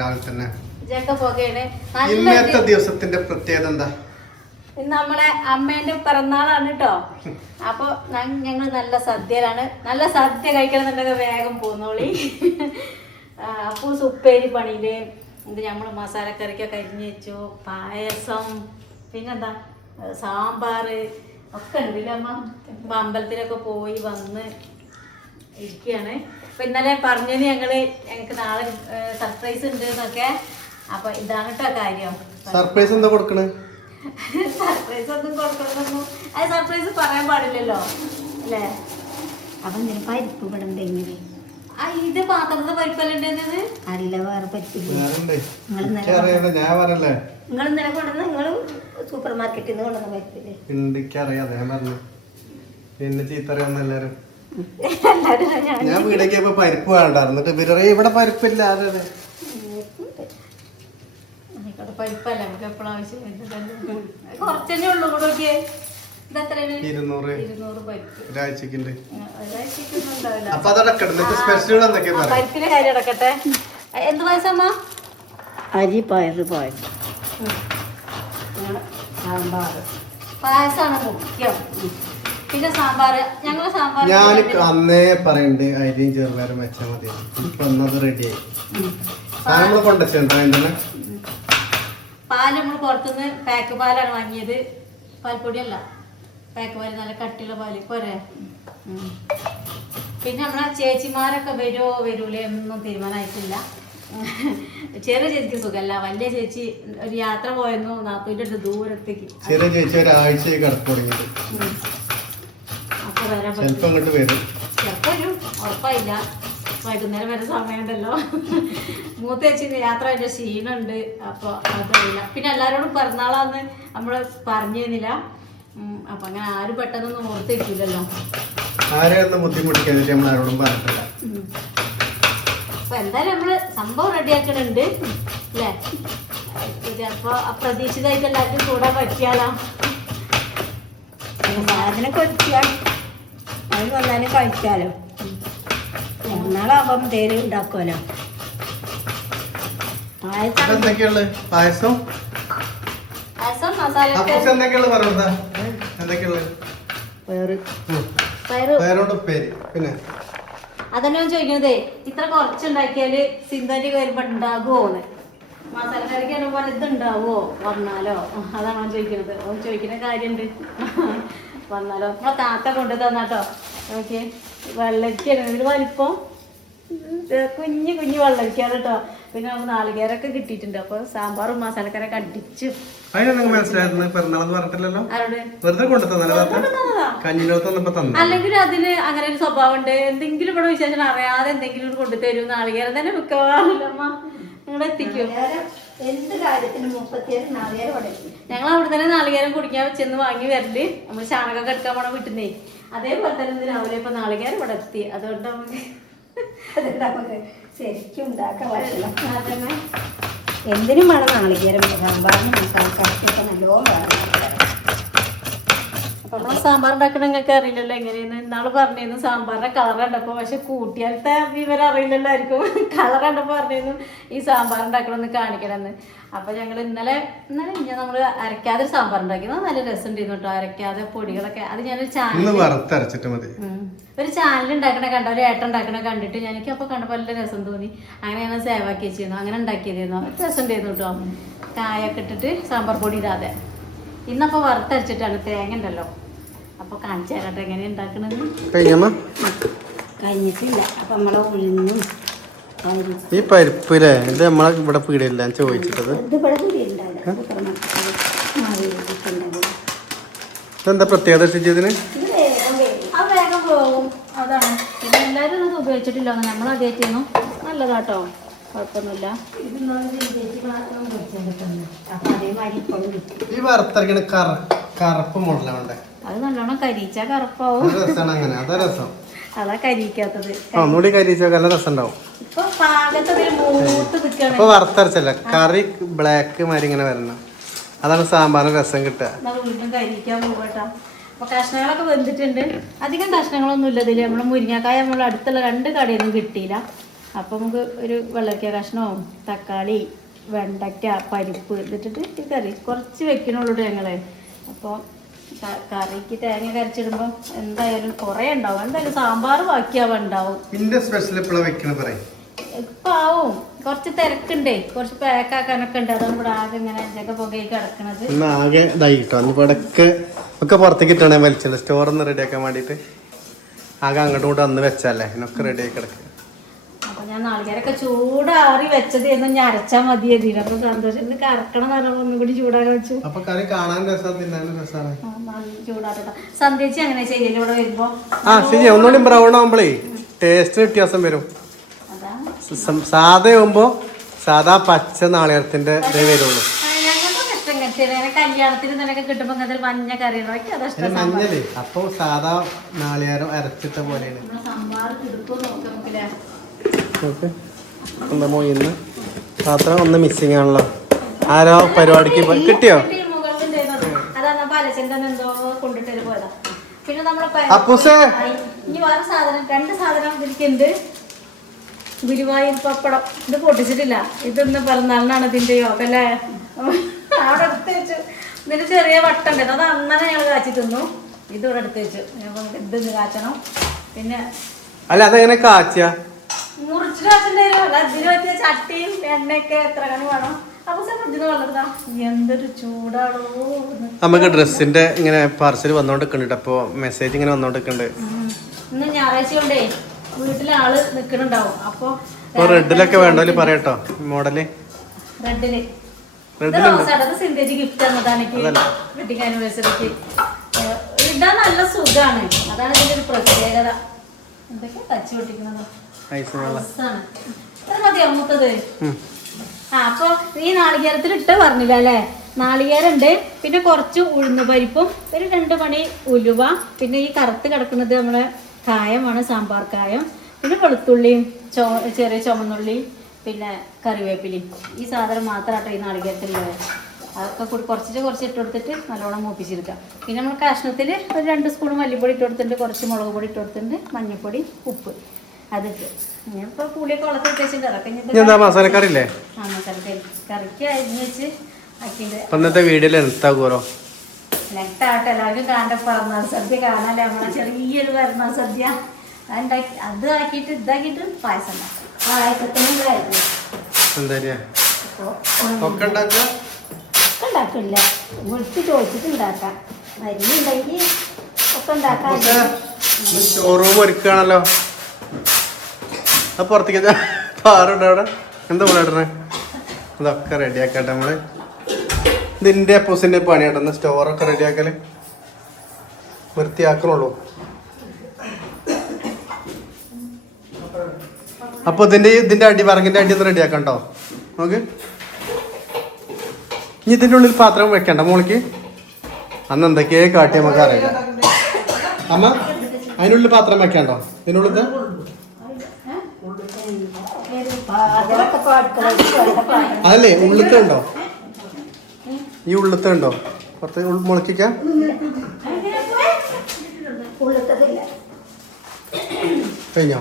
രാവിലെ തന്നെ ഇന്നത്തെ ദിവസത്തിന്റെ പ്രത്യേകത എന്താ? ഇന്ന് നമ്മളെ അമ്മേന്റെ പിറന്നാളാണ് കേട്ടോ. അപ്പൊ ഞങ്ങൾ നല്ല സദ്യയിലാണ്. നല്ല സദ്യ കഴിക്കണമെന്നുണ്ടെങ്കിൽ വേഗം പോന്നോളി. അപ്പൊ ഉപ്പേരി പണിയില് ഇത് നമ്മള് മസാലക്കറിക്കൊക്കെ അരിഞ്ഞു വെച്ചു, പായസം, പിന്നെന്താ സാമ്പാറ് ഒക്കെ ഉണ്ടല്ലേ അമ്മ. ഇപ്പൊ അമ്പലത്തിലൊക്കെ പോയി വന്ന് ഇരിക്കുകയാണ്. അപ്പൊ ഇന്നലെ പറഞ്ഞത് ഞങ്ങൾക്ക് നാളെ സർപ്രൈസ് ഉണ്ട് എന്നൊക്കെ. അപ്പൊ ഇതാണ് കേട്ടോ കാര്യം. സർപ്രൈസ് എന്താ കൊടുക്കണേ? സർപ്രൈസ് ഒന്നും കൊടുക്കണമെന്നൊന്നും അത് സർപ്രൈസ് പറയാൻ പാടില്ലല്ലോ അല്ലേ. അപ്പൊ ഇങ്ങനെ പരിപ്പ് ഇവിടെ എങ്ങനെ ഇത് പാത്രത്തെ പരിപ്പല്ലുണ്ടെന്നത് അല്ല വേറെ പരിപ്പില്ല. നിങ്ങൾ ഇന്നലെ കൊണ്ടുവന്ന നിങ്ങള് സൂപ്പർ മാർക്കറ്റിൽ നിന്ന് കൊണ്ടുവന്ന പരിപ്പില്ലേ? പിന്നെ ചീത്തറിയാവുന്ന എല്ലാരും ഞാൻ വീടേക്ക് പരിപ്പ് വേണ്ടായിരുന്നിട്ട് ഇവിടെ പരിപ്പില്ല. പരിപ്പല്ല നമുക്ക് എപ്പോഴും ആവശ്യം കുറച്ചല്ലേ ഉള്ളൂ. കൂടെ നോക്കിയേ ഇതെത്രയാണ്? 200 പരിപ്പ് ഒരാഴ്ചക്കുണ്ട്. പരിപ്പിന്റെ കാര്യം അടക്കട്ടെ. എന്ത് പായസമ്മ? അരി പയറ് പായസം, സാമ്പാർ. പായസമാണ് മുഖ്യം. പിന്നെ സാമ്പാറ്. ഞങ്ങള് സാമ്പാർ ഞാൻ അന്നേ പറയണ്ട് അരിയും ചെറുപയറും വെച്ചാൽ മതി. ഇപ്പൊ ഒന്നത് റെഡിയായി. നമ്മള് കൊണ്ടുവച്ചെന്താ പാല് നമ്മൾ പുറത്തുനിന്ന് പാക്ക് പാലാണ് വാങ്ങിയത്. പാൽപ്പൊടിയല്ല, പാക്ക് പാല്, നല്ല കട്ടിയുള്ള പാല് പോരെ. പിന്നെ നമ്മളെ ചേച്ചിമാരൊക്കെ വരൂലേ ഒന്നും തീരുമാനമായിട്ടില്ല. ചെറിയ ചേച്ചിക്ക് സുഖമല്ല, വലിയ ചേച്ചി ഒരു യാത്ര പോയിരുന്നു നാത്തൂൻ്റെ അടുത്ത് ദൂരത്തേക്ക്. ചെറിയ ചേച്ചി ഒരാഴ്ച കിടപ്പ് തുടങ്ങിയത്. അപ്പൊ വരാൻ ചിലപ്പോ വരും, ചിലപ്പോ വരും, ഉറപ്പായില്ല. വൈകുന്നേരം വരെ സമയമുണ്ടല്ലോ. മൂത്ത ചേച്ചി യാത്ര അതിന്റെ ക്ഷീണുണ്ട്. അപ്പൊ അതറിയില്ല. പിന്നെ എല്ലാരോടും പിറന്നാളാന്ന് നമ്മള് പറഞ്ഞിരുന്നില്ല. അപ്പൊ അങ്ങനെ ആരും പെട്ടെന്നൊന്നും ഓർത്തിരിക്കില്ലല്ലോ. ആരെയൊന്നും ബുദ്ധിമുട്ടിക്കാതിട്ട് നമ്മൾ ആരോടും പറഞ്ഞിട്ടില്ല. അപ്പൊ എന്തായാലും നമ്മള് സംഭവം റെഡിയാക്കണുണ്ട് അല്ലേ. അപ്പൊ അപ്രതീക്ഷിതമായിട്ട് എല്ലാവർക്കും കൂടാൻ പറ്റിയാലോ. സാധനം കൊതിക്കാൻ അതിന് വന്നാലും കഴിക്കാലോ. പിറന്നാളാവുമ്പം തേര് ഉണ്ടാക്കുമല്ലോ. എന്തൊക്കെയുള്ളത്? പായസം, പയറുണ്ട്, ഉപ്പേരി. പിന്നെ അതന്നെ ചോദിക്കണതേ, ഇത്ര കുറച്ചുണ്ടാക്കിയാല് സിന്ധന്റെ വരുമ്പോ ഉണ്ടാകുമോന്ന്. മസാലക്കറിക്ക് പറയുമ്പോ ഇത് ഉണ്ടാവുമോ വന്നാലോ? അതാണ് ചോദിക്കുന്നത്. ഓൻ ചോദിക്കുന്ന കാര്യമുണ്ട്. വന്നാലോ? നമ്മളെ താത്ത കൊണ്ടു തന്നാട്ടോ. ഓക്കെ, വെള്ളരിക്കാണ് ഇതിന് വലിപ്പം. കുഞ്ഞു വെള്ളരിക്കാണ് കേട്ടോ. പിന്നെ നമുക്ക് നാളികേരൊക്കെ കിട്ടിയിട്ടുണ്ട്. അപ്പൊ സാമ്പാറും മസാലക്കറിയൊക്കെ അടിച്ചു. അല്ലെങ്കിൽ അതിന് അങ്ങനെ ഒരു സ്വഭാവം ഉണ്ട്. എന്തെങ്കിലും ഇവിടെ വിശേഷം അറിയാതെ എന്തെങ്കിലും കൊണ്ടുതരും. നാളികേരം തന്നെ മിക്കവാറില്ല അമ്മ. നിങ്ങൾ എത്തിക്കും. എന്ത് കാര്യത്തിനും 37 നാളികേരം ഇവിടെ. ഞങ്ങൾ അവിടെ തന്നെ നാളികേരം കുടിക്കാൻ ചെന്ന് വാങ്ങി വരല്. നമ്മൾ ചാണകം എടുക്കാൻ പോണ വീട്ടിന്നേ. അതേപോലെ തന്നെ രാവിലെ ഇപ്പൊ നാളികേരം ഇവിടെ എത്തി. അതുകൊണ്ട് നമുക്ക് ശരിക്കും ഉണ്ടാക്കാൻ പറ്റില്ല. എന്തിനും വേണം നാളികേരം. സാമ്പാറിന് മസാലക്കറിക്കൊക്കെ നല്ലോണം വേണം. അപ്പൊ നമ്മൾ സാമ്പാർ ഉണ്ടാക്കണ നിങ്ങൾക്ക് അറിയില്ലല്ലോ എങ്ങനെയെന്ന്. ഇന്നാള് പറഞ്ഞിരുന്നു സാമ്പാറിന്റെ കളർ കണ്ടപ്പോ. പക്ഷെ കൂട്ടിയാലത്തെ വിവരം അറിയില്ലല്ലോ ആയിരിക്കും. കളർ കണ്ടപ്പോ പറഞ്ഞിരുന്നു ഈ സാമ്പാർ ഉണ്ടാക്കണമെന്ന് കാണിക്കണമെന്ന്. അപ്പൊ ഞങ്ങൾ ഇന്നലെ നമ്മള് അരക്കാതെ സാമ്പാർ ഉണ്ടാക്കി. നല്ല രസം ഉണ്ടായിരുന്നു കേട്ടോ. അരക്കാതെ പൊടികളൊക്കെ. അത് ഞാനൊരു ഒരു ചാനൽ ഉണ്ടാക്കണ കണ്ട, ഒരു ഏട്ടൻ ഉണ്ടാക്കണ കണ്ടിട്ട് എനിക്ക് അപ്പൊ കണ്ടപ്പോ നല്ല രസം തോന്നി. അങ്ങനെ ഞാൻ സേവ് ആക്കി വെച്ചിരുന്നു. അങ്ങനെ ഉണ്ടാക്കിയതായിരുന്നു. രസം ഉണ്ടായിരുന്നു കേട്ടോ. കായൊക്കെ ഇട്ടിട്ട് സാമ്പാർ പൊടി ഇടാതെ. ഇന്നപ്പോ വറുത്തരച്ചിട്ടാണ്. തേങ്ങ ഉണ്ടല്ലോ. അപ്പൊ കാണിച്ചു തരാട്ടെ എങ്ങനെ ഉണ്ടാക്കണത്. കഴിഞ്ഞിട്ടില്ല. അപ്പൊ നമ്മളെ ഉള്ളിന്നും ഈ പരിപ്പില്ലേ ഇത് നമ്മളെ ഇവിടെ പീടിയല്ല ചോദിച്ചിട്ടത്. എന്താ പ്രത്യേകത ഇതിന്? അത് വേഗം പോകും. അതാണ്. പിന്നെ എല്ലാരും ഒന്നും ഉപയോഗിച്ചിട്ടില്ല. നമ്മളാദ്യമായിട്ടായിരുന്നു. നല്ലതാട്ടോ, കുഴപ്പമൊന്നുമില്ല. ഈ വറുത്തരക്കണ കറുപ്പ് മോഡലാവണ്ടേ? അത് നല്ലോണം കരിച്ച കറുപ്പാവും. അതാ കരിക്കാത്തത്. ഒന്നുകൂടി കരിച്ച നല്ല രസം ഉണ്ടാവും. ഇപ്പൊ പാകത്തിന് മൂത്ത് നിൽക്കണം. ഇപ്പൊ വറുത്തരച്ചല്ല, കറി ബ്ലാക്ക് മാതിരി ഇങ്ങനെ വരണം. അതാണ് സാമ്പാറിന് രസം കിട്ടുക. വീണ്ടും കരിക്കാൻ പോകട്ടാ. അപ്പൊ കഷ്ണങ്ങളൊക്കെ വെന്തിട്ടുണ്ട്. അധികം കഷ്ണങ്ങളൊന്നും ഇല്ല ഇതില്. നമ്മള് മുരിങ്ങക്കായ നമ്മൾ അടുത്തുള്ള 2 കടയൊന്നും കിട്ടിയില്ല. അപ്പോൾ നമുക്ക് ഒരു വെള്ളരിക്ക കഷ്ണവും തക്കാളി വെണ്ടയ്ക്ക പരിപ്പ് ഇതിട്ടിട്ട് ഈ കറി കുറച്ച് വെക്കണുള്ളൂ ഞങ്ങൾ. അപ്പോൾ കറിക്ക് തേങ്ങ കരച്ചിടുമ്പോൾ എന്തായാലും കുറേ ഉണ്ടാവും. എന്തായാലും സാമ്പാർ ബാക്കിയാവുക ഉണ്ടാവും. ഇപ്പം ആവും, കുറച്ച് തിരക്കുണ്ടേ, കുറച്ച് പാക്കാക്കാനൊക്കെ ഉണ്ട്. അതാണ് ഇവിടെ ആകെ ഇങ്ങനെ ജഗ പുകയിൽ കിടക്കണത്. ആകെ ഇതായിട്ടോ ഒക്കെ പുറത്തേക്ക് ഇട്ടണേ വലിച്ചല്ലോ സ്റ്റോറൊന്ന് റെഡിയാക്കാൻ വേണ്ടിയിട്ട്. ആകെ അങ്ങോട്ടും ഇങ്ങോട്ടും അന്ന് വെച്ചല്ലേ ഇതിനൊക്കെ റെഡിയാക്കി കിടക്കുക. അപ്പൊ ഞാൻ നാളികേരൊക്കെ ചൂടാറി വെച്ചത് എന്നും ഞാൻ അരച്ചാൽ മതിയായിരുന്നു. അപ്പൊ സന്തോഷം ഇന്ന് കറക്കണം എന്ന് പറഞ്ഞപ്പോൾ ഒന്നും കൂടി ചൂടാക്കി വെച്ചു. അപ്പൊ കറി കാണാൻ രസം, തിന്നാനും രസമാണ്. ചൂടാക്കട്ടെ. സന്ധ്യച്ച് അങ്ങനെ ചെയ്യല്ലേ ഇവിടെ വരുമ്പോ? ശരി, ഒന്നുകൂടി ബ്രൗൺ ആവുമ്പോഴേ ടേസ്റ്റിന് വ്യത്യാസം വരും. സാധാ ആവുമ്പോ സാധാ പച്ച നാളികേരത്തിന്റെ ഇതേ വരുള്ളൂ. കല്യാണത്തിന് നിനക്ക് കിട്ടുമ്പോ മഞ്ഞ കറി മഞ്ഞള് അപ്പൊ സാധാ നാളികേരം അരച്ചിട്ട പോലെയാണ്. സാമ്പാർ കിടക്കും നോക്കാം. എന്താ മോയിന്ന് പാത്രം ഒന്ന് മിസ്സിങ് ആണല്ലോ. ആരോ പരിപാടിക്ക് കിട്ടിയോ? പിന്നെ നമ്മളെ ഇനി വേറെ സാധനം, 2 സാധനം ഇതിരിക്കുന്നുണ്ട്. ഗുരുവായൂർ പപ്പടം ഇത് പൊട്ടിച്ചിട്ടില്ല. ഇതൊന്ന് പിറന്നാളിനാണ് ഇതിന്റെ യോഗ അല്ലേ. അവിടെ എടുത്ത് വെച്ചു. ഇതിന്റെ ചെറിയ വട്ടം ഉണ്ട്, അത് അന്നനെ ഞങ്ങൾ കാച്ചി തിന്നു. ഇതിവിടെ എടുത്ത് വെച്ചു. ഇതൊന്ന് കാച്ചണം. പിന്നെ അല്ല അതെങ്ങനെ കാച്ചിയ മുറിച്ചിട്ട് കാച്ചുണ്ടായിരുന്നു. അല്ല ഇതിന് പറ്റിയ ചട്ടിയും എണ്ണയൊക്കെ എത്ര കണി വേണം. അപ്പൊ ഫ്രിഡ്ജിന്ന് വളർത്താ. എന്തൊരു ചൂടാണോ. നമുക്ക് ഡ്രസ്സിന്റെ ഇങ്ങനെ പാർസൽ വന്നോണ്ടിരിക്കുന്നുണ്ട്. അപ്പൊ മെസ്സേജ് ഇങ്ങനെ വന്നോണ്ടിരിക്കുന്നുണ്ട്. ഇന്ന് ഞായറാഴ്ച കൊണ്ടേ വീട്ടിലെ ആള് നിക്കണുണ്ടാവും. അപ്പൊ റെഡിലൊക്കെ വേണ്ടല്ലോ പറയട്ടോ. മോഡല് റെഡില് സിന്തേജ് ഗിഫ്റ്റ് തന്നതാണ് വെഡിങ് ആനിവേഴ്സറിക്ക്. ഇടാൻ നല്ല സുഖാണ്. അതാണ് ഇതിന്റെ ഒരു പ്രത്യേകത. എന്തൊക്കെ തച്ചു പൊട്ടിക്കുന്നത് മതിയോ മൂത്തത്? അപ്പൊ ഈ നാളികേരത്തിൽ ഇട്ട് പറഞ്ഞില്ല അല്ലേ. നാളികേരുണ്ട്, പിന്നെ കുറച്ച് ഉഴുന്ന് പരിപ്പും, ഒരു 2 മണി ഉലുവ, പിന്നെ ഈ കറുത്ത് കിടക്കുന്നത് നമ്മളെ കായമാണ്, സാമ്പാർ കായം, പിന്നെ വെളുത്തുള്ളിയും ചെറിയ ചുമന്നുള്ളി, പിന്നെ കറിവേപ്പിലയും. ഈ സാധനം മാത്രമാട്ടോ ഈ നാളികേരത്തിലുള്ളത്. അതൊക്കെ കൂടി കുറച്ച് ഇട്ട് കൊടുത്തിട്ട് നല്ലോണം മൂപ്പിച്ചെടുക്കാം. പിന്നെ നമ്മൾ കഷ്ണത്തിൽ ഒരു 2 സ്പൂൺ മല്ലിപ്പൊടി ഇട്ട് കൊടുത്തിട്ടുണ്ട്, കുറച്ച് മുളക് പൊടി ഇട്ട് കൊടുത്തിട്ടുണ്ട്, മഞ്ഞൾപ്പൊടി, ഉപ്പ് അതിട്ട് ഇനിയിപ്പോൾ പുളിയൊക്കെ വളർത്തി വെച്ചിട്ടുണ്ട്. അതൊക്കെ മസാലക്കറിയില്ലേ? ആ മസാലക്കറി കറിക്ക് അരിഞ്ഞ് വെച്ച് ആക്കിയിട്ട് ഇന്നത്തെ വീഡിയോയിൽ എന്താകൂറോ നെട്ടാട്ടെ എല്ലാവർക്കും കാണേണ്ട പിറന്നാൾ സദ്യ കാണാല്ലേ. നമ്മളെ ചെറിയൊരു പിറന്നാൾ സദ്യ അതുണ്ടാക്കി അത് ആക്കിയിട്ട് ഇതാക്കിയിട്ട് പായസം ഉണ്ടാക്കില്ല. വിളിച്ച് ചോദിച്ചിട്ട് ഉണ്ടാക്കാം. അരിഞ്ഞുണ്ടെങ്കിൽ ഒക്കെ ഉണ്ടാക്കാം. ഒരുക്കാണല്ലോ. പുറത്തേക്ക് പാറുണ്ട് അവിടെ. എന്താ ഇടണേ? ഇതൊക്കെ റെഡിയാക്കട്ടെ നമ്മള്. ഇതിന്റെ അപ്പൂസിന്റെ പണിയാട്ടെന്ന് സ്റ്റോറൊക്കെ റെഡിയാക്കല് വൃത്തിയാക്കണുള്ളൂ. അപ്പൊ ഇതിന്റെ അടി പറങ്ങിന്റെ അടി ഒന്ന് റെഡിയാക്കണ്ടോ നോക്ക്. ഇനി ഇതിന്റെ ഉള്ളിൽ പാത്രം വെക്കണ്ട മോളിക്ക്. അന്ന് എന്തൊക്കെയാ കാട്ടി നമുക്ക് അറിയില്ല. അമ്മ അതിനുള്ളിൽ പാത്രം വെക്കണ്ടോ? ഇതിനുള്ളിൽ അതല്ലേ ഉള്ളിത്ത ഉണ്ടോ? ഈ ഉള്ളിത്ത ഉണ്ടോ? പുറത്ത് മുളക്കിക്കാം. കഴിഞ്ഞോ?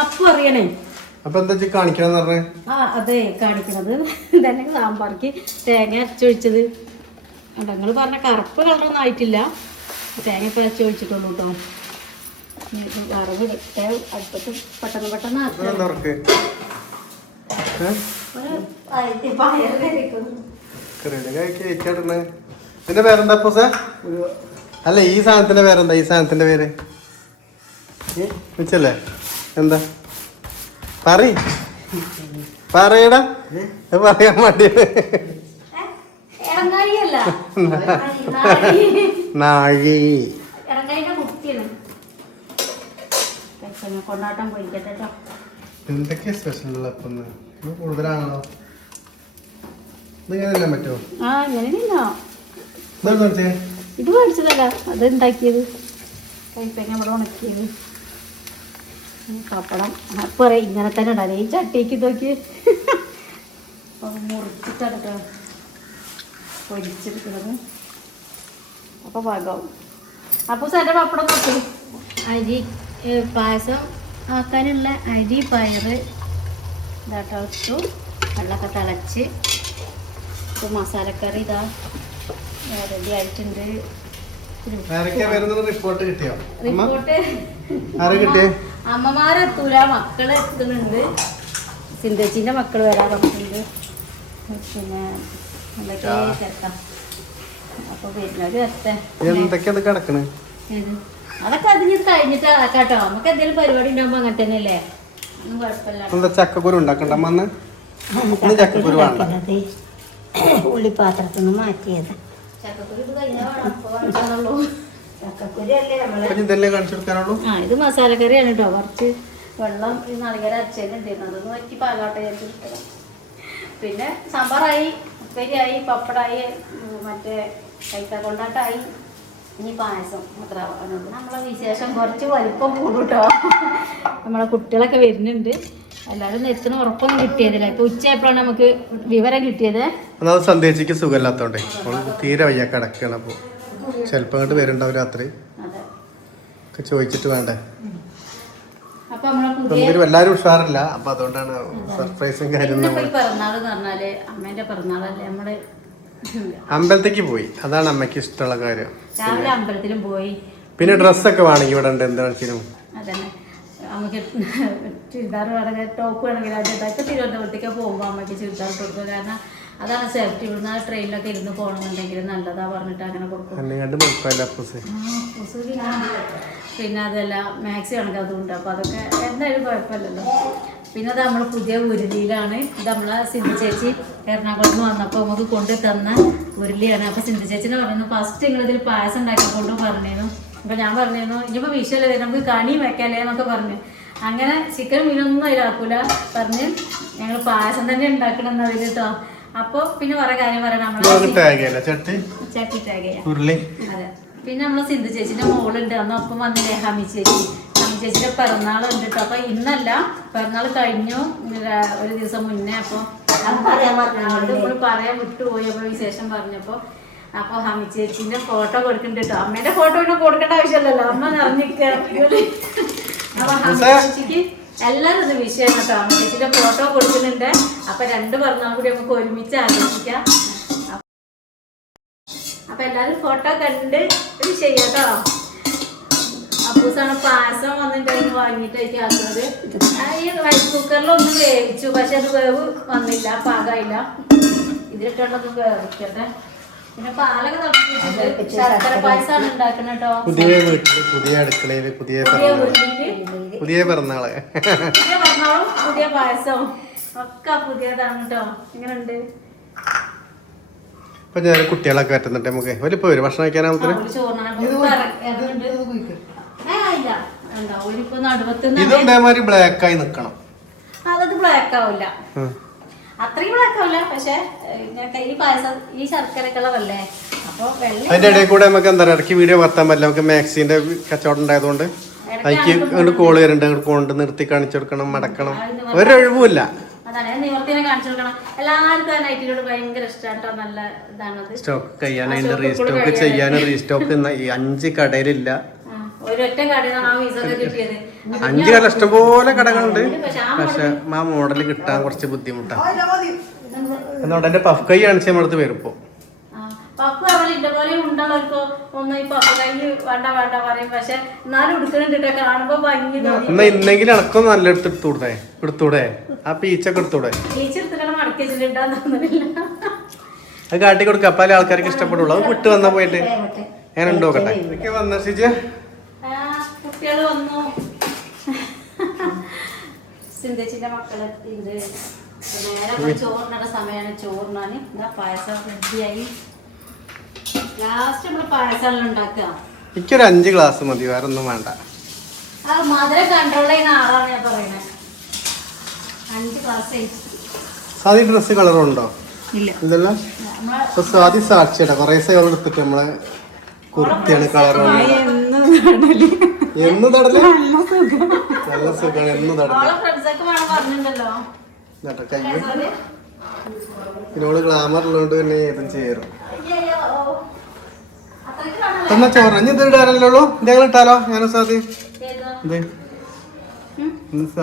അപ്പൊ അറിയണേ. അപ്പൊ എന്താ കാണിക്കണം പറഞ്ഞേ? അതെ കാണിക്കണത് തന്നെ സാമ്പാർക്ക് തേങ്ങ അരച്ചൊഴിച്ചത്. നിങ്ങൾ പറഞ്ഞ കറുപ്പ് കളറൊന്നും ആയിട്ടില്ല. തേങ്ങ ഇപ്പം അരച്ചൊഴിച്ചിട്ടുള്ളൂ കേട്ടോ. വറവ് അടുപ്പത്ത് പെട്ടെന്ന് ഇതിന്റെ പേരെന്താ പൂസ? അല്ല ഈ സാധനത്തിന്റെ പേരെന്താ? ഈ സാധനത്തിന്റെ പേര് വെച്ചല്ലേ? എന്താ പറയടാ പറയാൻ വേണ്ടിയത്. നാഴി കൊണ്ടാട്ടം പൊരിക്കട്ടെ. എന്തൊക്കെയാ സ്പെഷ്യൽ കൂടുതലാണല്ലോ. ഇങ്ങനെ പറ്റുമോ? ഇത് മേടിച്ചതല്ല, അത് ഉണ്ടാക്കിയത്. കൈപ്പങ്ങ ഇവിടെ ഉണക്കിയത്. പപ്പടം അപ്പൊ ഇങ്ങനെ തന്നെ ഉണ്ടാകും. ഈ ചട്ടിക്ക് ഇതൊക്കെ മുറിച്ചിട്ടാണ് കേട്ടോ പൊരിച്ചെടുക്കുന്നത്. അപ്പൊ പാകവും. അപ്പൊ സാറിന്റെ പപ്പടം നോക്കി. അരി പായസം ആക്കാനുള്ള അരി പയറ് ഇതാട്ടോ ഇട്ടു. വെള്ളമൊക്കെ തിളച്ച് ഇപ്പോൾ മസാലക്കറി ഇതാ റെഡി ആയിട്ടുണ്ട്. റിപ്പോർട്ട് കിട്ടിയോ? റിപ്പോർട്ട് അമ്മമാരെത്തൂല, മക്കള് എത്തുന്നുണ്ട്. സിന്ധേച്ചിന്റെ മക്കള് വരാൻ പറഞ്ഞിട്ടുണ്ട്. പിന്നെ എന്തൊക്കെ ചേർക്കാം. അപ്പൊ വരുന്നവര് എത്തേ. എന്തൊക്കെയാണ് കിടക്കണേ? അതൊക്കെ അതിന് കഴിഞ്ഞിട്ട് ആക്കാട്ടോ. നമുക്ക് എന്തെങ്കിലും പരിപാടി ഉണ്ടാകുമ്പോ അങ്ങനെ തന്നെയല്ലേ, ഒന്നും കുഴപ്പമില്ല. ചക്കക്കുരു ഉണ്ടാക്കണ്ട ചക്കക്കുരു വേണ്ട. ഉള്ളിപ്പാത്രത്തിൽ നിന്ന് മാറ്റിയത് ചക്കക്കുരു ഇത് കഴിഞ്ഞാൽ വേണമല്ലോ. ചക്കക്കുരു അല്ലേ നമ്മള് ഇതല്ലേ കാണിച്ചു കൊടുക്കാനുള്ളൂ. ഇത് മസാലക്കറിയാണ് കേട്ടോ. കുറച്ച് വെള്ളം ഈ നാളികേരം അരച്ചതുണ്ടായിരുന്നു, അതൊന്ന് വറ്റി പാകാട്ടെ കിട്ടണം. പിന്നെ സാമ്പാറായി, ഉപ്പേരിയായി, പപ്പടായി, മറ്റേ കൈക്ക കൊണ്ടാട്ടായി. ഇനി പായസം മാത്രമാണ് നമ്മളെ വിശേഷം. കുറച്ച് വലിപ്പം കൂടും കേട്ടോ. നമ്മളെ കുട്ടികളൊക്കെ വരുന്നുണ്ട്. എല്ലാവരും എത്തുന്ന ഉറപ്പൊന്നും കിട്ടിയതില്ല. ഇപ്പൊ ഉച്ചയായപ്പോഴാണ് നമുക്ക് വിവരം കിട്ടിയത്. ഒന്നാമത് സന്ദേശിക്ക് സുഖമില്ലാത്തോണ്ടേ തീരെ വയ്യ കിടക്കണം. അപ്പൊ ചിലപ്പോ അങ്ങോട്ട് വരുന്നുണ്ടാവും രാത്രി. ഒക്കെ ചോദിച്ചിട്ട് വേണ്ടേ. അപ്പൊ നമ്മളെ എല്ലാരും ഉഷാറില്ല. അപ്പൊ അതുകൊണ്ടാണ് സർപ്രൈസും കാര്യം. പിറന്നാളെന്ന് പറഞ്ഞാല് അമ്മേന്റെ പിറന്നാളല്ലേ. നമ്മള് അമ്പലത്തേക്ക് പോയി, അതാണ് അമ്മയ്ക്ക് ഇഷ്ടമുള്ള കാര്യം. രാവിലെ അമ്പലത്തിലും പോയി. പിന്നെ ഡ്രസ്സൊക്കെ വേണമെങ്കിൽ ഇവിടെ ഉണ്ട്, എന്താണെങ്കിലും അതന്നെ. നമുക്ക് ചുരിദാർ വേണമെങ്കിൽ ടോപ്പ് വേണമെങ്കിൽ അതൊക്കെ തിരുവനന്തപുരത്തേക്ക് പോകുമ്പോൾ അമ്മയ്ക്ക് ചുരിദാർ കൊടുക്കും. കാരണം അതാണ് സേഫ്റ്റി. ഇവിടുന്ന് ട്രെയിനിലൊക്കെ ഇരുന്ന് പോകണമെന്നുണ്ടെങ്കിൽ നല്ലതാ പറഞ്ഞിട്ട് അങ്ങനെ കൊടുക്കും. പിന്നെ അതല്ല മാക്സി കണക്ക് അതുകൊണ്ട്. അപ്പോൾ അതൊക്കെ എന്തായാലും കുഴപ്പമില്ലല്ലോ. പിന്നെ അത് നമ്മൾ പുതിയ ഉരുളിയിലാണ്. ഇത് നമ്മളെ സിന്ധു ചേച്ചി എറണാകുളത്ത് നിന്ന് വന്നപ്പോൾ നമുക്ക് കൊണ്ടു തന്ന ഉരുളിയാണ്. അപ്പോൾ സിന്ധു ചേച്ചിനെ പറഞ്ഞു ഫസ്റ്റ് നിങ്ങളിതിൽ പായസം ഉണ്ടാക്കിക്കൊണ്ടു പറഞ്ഞിരുന്നു. അപ്പോൾ ഞാൻ പറഞ്ഞിരുന്നു ഇനിയിപ്പോൾ വിഷയമല്ലേ വരും, നമുക്ക് കണിയും വെക്കാല്ലേ എന്നൊക്കെ പറഞ്ഞു. അങ്ങനെ ചിക്കൻ മീനൊന്നും അതിലാക്കൂല പറഞ്ഞ് ഞങ്ങൾ പായസം തന്നെ ഉണ്ടാക്കണം എന്നതിൽ കേട്ടോ. അപ്പോൾ പിന്നെ വേറെ കാര്യം പറയാം. നമ്മളെ ചട്ടി ടാഗ് ചെയ്യാം. അതെ. പിന്നെ നമ്മളെ സിന്ധു ചേച്ചിന്റെ മോളുണ്ട്, അന്ന് ഒപ്പം വന്നില്ലേ ഹമി ചേച്ചി. ഹമി ചേച്ചിയുടെ പിറന്നാളുണ്ട് കേട്ടോ. അപ്പൊ ഇന്നല്ല, പിറന്നാൾ കഴിഞ്ഞു ഒരു ദിവസം മുന്നേ. അപ്പൊ നമ്മൾ പറയാൻ വിട്ടുപോയി. അപ്പൊ വിശേഷം പറഞ്ഞപ്പോ അപ്പൊ ഹമി ചേച്ചിന്റെ ഫോട്ടോ കൊടുക്കുന്നുണ്ട് കേട്ടോ. അമ്മേന്റെ ഫോട്ടോ പിന്നെ കൊടുക്കേണ്ട ആവശ്യമില്ലല്ലോ, അമ്മ നിറഞ്ഞിരിക്കുക. അപ്പൊ ഹമി ചേച്ചിക്ക് എല്ലാവരും ഇത് വിഷയം കേട്ടോ. ഹമി ചേച്ചിന്റെ ഫോട്ടോ കൊടുക്കുന്നുണ്ട്. അപ്പൊ 2 പിറന്നാൾ കൂടി നമുക്ക് ഒരുമിച്ച് ആഘോഷിക്കാം. അപ്പൊ എല്ലാരും ഫോട്ടോ കണ്ട് ഇത് ചെയ്യാട്ടോ. അപ്പൂസാണ് പായസം വന്നിട്ട് വാങ്ങിയിട്ടേക്ക് ആക്കുന്നത്. ഈ റൈസ് കുക്കറിലൊന്നും വേവിച്ചു, പക്ഷെ അത് വേവ് വന്നില്ല, പാകമായില്ല. ഇതിലിട്ടുള്ളൊന്നും വേവിക്കട്ടെ. പിന്നെ പാലൊക്കെ തിളപ്പിച്ചിട്ട് ശർക്കര പായസമാണ് ഉണ്ടാക്കുന്നത് കേട്ടോ. പുതിയ വീട്ടില്, പുതിയ അടുക്കളയില്, പുതിയ പിറന്നാള്, പുതിയ പിറന്നാളും പുതിയ പായസവും ഒക്കെ പുതിയതാണ് കേട്ടോ. എങ്ങനെയുണ്ട്? ഇപ്പൊ ഞാൻ കുട്ടികളൊക്കെ പറ്റുന്നുണ്ട്. നമുക്ക് വലിപ്പോ വരും ഭക്ഷണം കഴിക്കാനാവുമ്പോ ഇതും ഇതേമാതിരി ബ്ലാക്ക് ആയി നിക്കണം. അതത് ബ്ലാക്ക് ആവില്ല, അത്രയും ബ്ലാക്ക് ആവില്ല. പക്ഷെ ഈ പായസം ഈ ശർക്കര കളറല്ലേ. അപ്പൊ അതിന്റെ ഇടയിൽ കൂടെ നമുക്ക് എന്താ ഇടയ്ക്ക് വീഡിയോ വർത്താൻ പറ്റില്ല. നമുക്ക് മാക്സിന്റെ കച്ചവടം ഉണ്ടായതുകൊണ്ട് അതിക്ക് അങ്ങോട്ട് കോള് വരുന്നുണ്ട്. അങ്ങോട്ട് കൊണ്ട് നിർത്തി കാണിച്ചു കൊടുക്കണം, മടക്കണം, ഒരൊഴിവുമില്ല. അതാണ് നിവർത്തിനെ കാണിച്ചു കൊടുക്കണം. എല്ലാവർക്കും ആ നൈറ്റിനോട് ഭയങ്കര ഇഷ്ടമാട്ടോ. നല്ല ഇതാണത്. സ്റ്റോക്ക് കഴിയാനായിട്ട് റീസ്റ്റോക്ക് ചെയ്യാനും റീസ്റ്റോക്ക് 5 കടയിലില്ല. ഒരൊറ്റ കടയിലാണ് ആ വീസൊക്കെ കിട്ടിയത്. 5 കട ഇഷ്ടംപോലെ കടകളുണ്ട്. പക്ഷെ ആ മോഡൽ കിട്ടാൻ കുറച്ച് ബുദ്ധിമുട്ടാണ്. എന്നോട് എന്റെ പഫ് കൈ കാണിച്ച് നമ്മളടുത്ത് വരും. ഇപ്പൊ പഫ് പറഞ്ഞ ഇതുപോലെ ഉണ്ടല്ലോ ഒന്നും ഈ പഫ് കൈ വേണ്ട വേണ്ട പറയും. പക്ഷെ എന്നാലും എടുക്കുന്നുണ്ട് കാണുമ്പോ ഭംഗി. എന്നാ ഇന്നെങ്കിലും അടക്കം നല്ല എടുത്തൂടെ ആ പീച്ചൊക്കെ എടുത്തൂടെ? പീച്ചെടുത്തിട്ടാണ് മടക്കി വെച്ചിട്ടുണ്ടാന്ന് തോന്നുന്നില്ല. അത് കാട്ടി കൊടുക്ക, അപ്പാലേ ആൾക്കാർക്ക് ഇഷ്ടപ്പെടുള്ളൂ. അത് വിട്ട് വന്നാ പോയിട്ട് ഞാൻ ഉണ്ടോക്കട്ടെ. ഇതൊക്കെ വന്ന കുട്ടികള് വന്നു. സിന്ധേച്ചിന്റെ മക്കള് ഇത് നേരെ ചോറിനുള്ള സമയമാണ്. ചോറിനാണ് എന്താ പായസം റെഡിയായി. ലാസ്റ്റ് നമ്മള് പായസം ഉണ്ടാക്കുക. എനിക്കൊരു 5 ഗ്ലാസ് മതി, വേറെ ഒന്നും വേണ്ട. ആ മധുരം കൺട്രോൾ ചെയ്യുന്ന ആളാണ് ഞാൻ പറയുന്നത്. 5 ഗ്ലാസ്. സാധി ഡ്രസ് കളറുണ്ടോ? ഇല്ല. സാധി സാക്ഷിയുടെ കൊറേ സേവ എടുത്തിട്ട് നമ്മളെ കുർത്തിയാണ് കളറുണ്ട്. എന്ന് തടല് നല്ല സുഖമാണ്. എന്ന് തടല് ഇതിനോട് ഗ്ലാമർ ഉള്ളതുകൊണ്ട് തന്നെ ഏതും ചേരും. എന്നാ ചോറ് ഇനി ഇത് ഇടാനല്ലേ ഉള്ളൂ. ഇതേങ്ങൾ ഇട്ടാലോ? ഞാനും സാധി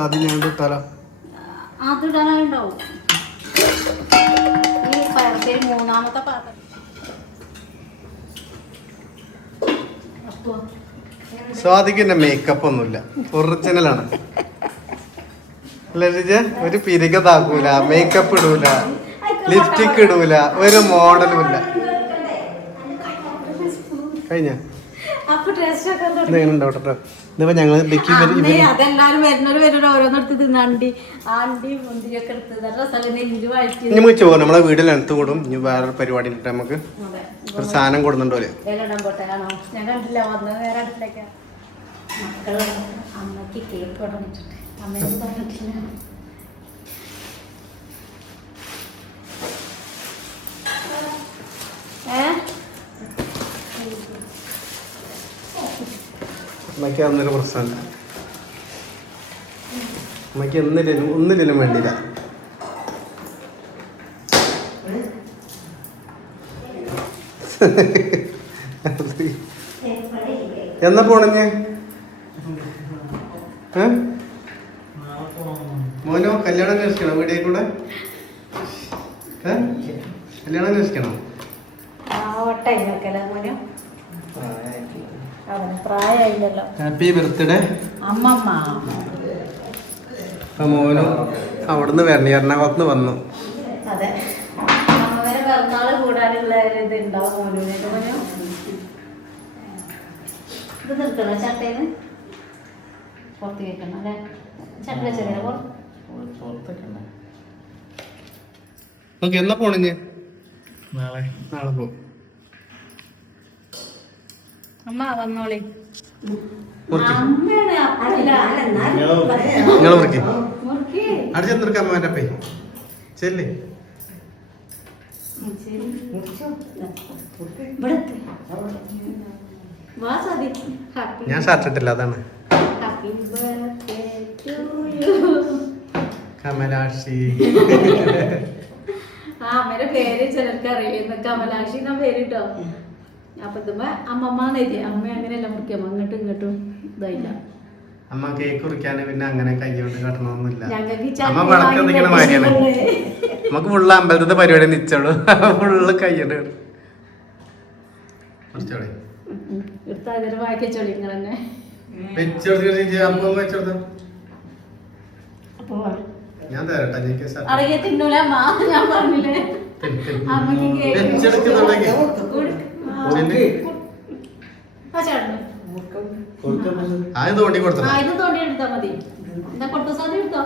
ആദ്യം ഞാൻ ഇട്ടാലോ? അതിടാനുണ്ടാവും. ഈ പയർച്ചയിൽ മൂന്നാമത്തെ പാത്രം. അപ്പോ സ്വാതിക്ക് മേക്കപ്പ് ഒന്നുമില്ല, ഒറിജിനലാണ്. ഒരു പിരികതാക്കൂല, മേക്കപ്പ് ഇടൂല, ലിപ്സ്റ്റിക് ഇടൂല, ഒരു മോഡലും ഇല്ല. കഴിഞ്ഞ ഉണ്ടാവട്ടെ. ഇതിപ്പോ ഞങ്ങള് അതെല്ലാരും വരുന്നവര് ഓരോന്നെടുത്ത് തിന്നാണ്ടി ആണ്ടി മുന്തിരിയൊക്കെ എടുത്ത് നല്ല സ്ഥലം നെല്ല് വായിച്ച് നമുക്ക് ചോറ് നമ്മളെ വീട്ടിൽ അടുത്ത് കൂടും. ഇനി വേറൊരു പരിപാടി ഇട്ട് നമുക്ക് ഒരു സാധനം കൊടുന്നുണ്ടോ? ഇലയിടാൻ പോട്ടെ. ആണോ? ഞാൻ കണ്ടില്ല, വന്നത് വേറെ അടുത്തേക്കാ. മക്കള് അമ്മക്ക് കേക്ക് തുടങ്ങിയിട്ടുണ്ട്. അമ്മയോട് പറഞ്ഞിട്ടില്ല. അമ്മയ്ക്ക് അന്നൊരു പ്രശ്നമില്ല. അമ്മയ്ക്ക് ഒന്നിലും വേണ്ടില്ല. എന്നാ പോണഞ്ഞ്? മോനോ കല്യാണം അന്വേഷിക്കണോ? വീടിൽ കൂടെ കല്യാണം അന്വേഷിക്കണോ? പ്രായമായില്ലല്ലോ. ഹാപ്പി ബർത്ത്ഡേ അമ്മമ്മ. മോനോ അവിടുന്ന് വരണേ, എറണാകുളത്ത് വന്നു. അതെ, അമ്മവരെ പിറന്നാള് കൂടാനുള്ള ഇത് ഉണ്ടാവും മോനൂനൊക്കെ. മോനോ ഇത് നിൽക്കണോ? ചട്ടേന്ന് പുറത്ത് കേൾക്കണം അല്ലേ? ചട്ട ചെറിയ എന്നാ പോണേ? നാളെ പോകും. അമ്മ വന്നോളി. നിങ്ങൾ മുറിക്ക് അടിച്ചെടുക്കാൻ മോൻ്റെ പേ ചെല്ലേ. ഞാൻ ഷർട്ട് ഇട്ടില്ല, അതാണ്. കമലാക്ഷി. അമ്മയുടെ പേര് ചിലർക്ക് അറിയില്ല. കമലാക്ഷി എന്നാ പേര് കേട്ടോ. അപ്പൊ ഇതുമ്പോ അമ്മമ്മന്ന് എഴുതി. അമ്മ അങ്ങനെയല്ല മുറിക്കാം, അങ്ങോട്ടും ഇങ്ങോട്ടും ഇതായില്ല. അമ്മ കേക്ക് കുറിക്കാന് പിന്നെ അങ്ങനെ കൈകൊണ്ട് കട്ടണമെന്നില്ല. ഞങ്ങൾക്ക് അമ്മ വിളക്കെത്തിക്കണ മാതിരിയാണ്. നമുക്ക് ഫുള്ള് അമ്പലത്തെ പരിപാടി നിച്ചോളൂ, ഫുള്ള് കൈയ്യോണ്ട് എടുത്താൽ വായിക്ക ചൊളിങ്ങൾ തന്നെ ഞാൻ തരട്ടെ. അറിയ തിന്നൂല അമ്മ, ഞാൻ പറഞ്ഞില്ലേ അമ്മക്ക് ആദ്യം തോണ്ടി കൊടുത്തോ. ഇത് തോണ്ടി എടുത്താ മതി. എന്താ കൊട്ടു സാധനം എടുത്തോ.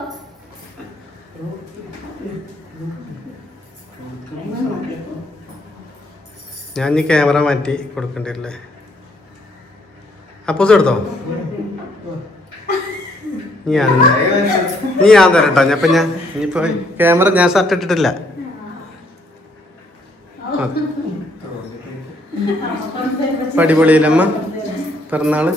ഞാൻ ഇനി ക്യാമറ മാറ്റി കൊടുക്കണ്ടില്ലേ? അപ്പൂസ് എടുത്തോ. നീ ഞാൻ തരട്ടോ. അപ്പൊ ഞാൻ ഇനിയിപ്പോ ക്യാമറ ഞാൻ ഷർട്ട് ഇട്ടിട്ടില്ല. പടിപൊളിയിലമ്മ പിറന്നാള്.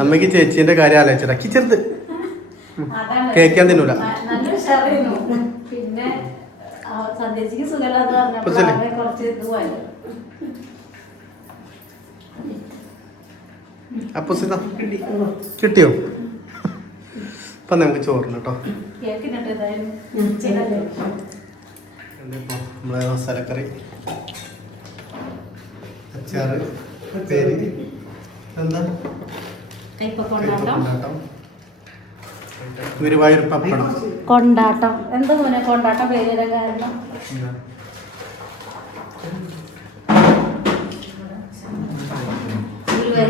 അമ്മക്ക് ചേച്ചീന്റെ കാര്യം ആലോചിച്ചതാ. ചെറുത് കേക്കാൻ തിന്നൂല. പിന്നെ സന്ധ്യക്ക് സുഖമില്ലാതെ കുറച്ച് ഇത് പോയല്ലോ. അപ്പൂസിതാ കിട്ടിയോ? അപ്പൊ നമുക്ക് ചോറിന് കേട്ടോ. നമ്മളെ മസാലക്കറി, അച്ചാറ്, പേര് എന്താ കൊണ്ടാട്ടം, ഗുരുവായൂർ പപ്പടം. കൊണ്ടാട്ടം എന്താ മോനെ? കൊണ്ടാട്ടം പേര് കാരണം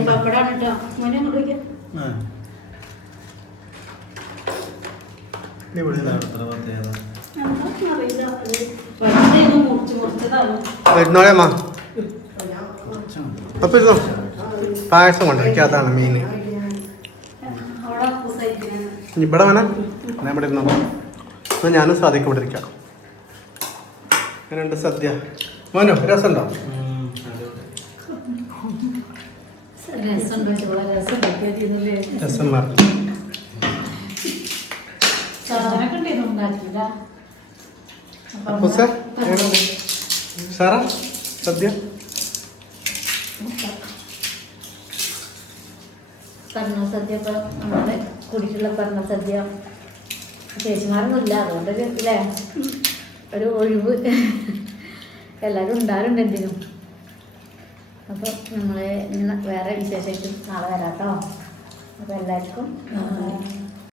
പപ്പടാണ് കേട്ടോ മോനെ. മുറിക്കാം. വരുന്നോളേമ്മ അപ്പൊ ഇരുന്നോ. പായസം കൊണ്ടിരിക്കാത്താണ് മീൻ. ഇവിടെ വേണേ ഞാൻ ഇവിടെ ഇരുന്നോ. അപ്പൊ ഞാനും സാധിക്കും ഇവിടെ ഇരിക്കാം. അങ്ങനെയുണ്ട് സദ്യ. മോനോ രസമുണ്ടോ? രസം മാറി അപ്പൊ സാർ എങ്ങനെയുണ്ട് സാറാ സദ്യ? പറഞ്ഞ സദ്യ ഇപ്പം നമ്മുടെ കുടിക്കുള്ള പറഞ്ഞ സദ്യ ചേച്ചിമാരൊന്നും ഇല്ല അതുകൊണ്ട് അല്ലേ ഒരു ഒഴിവ് എല്ലാവരും ഉണ്ടാറുണ്ട് എന്തിനും. അപ്പോൾ നമ്മൾ ഇങ്ങനെ വേറെ വിശേഷമായിട്ടും നാളെ വരാം കേട്ടോ. അപ്പോൾ എല്ലാവർക്കും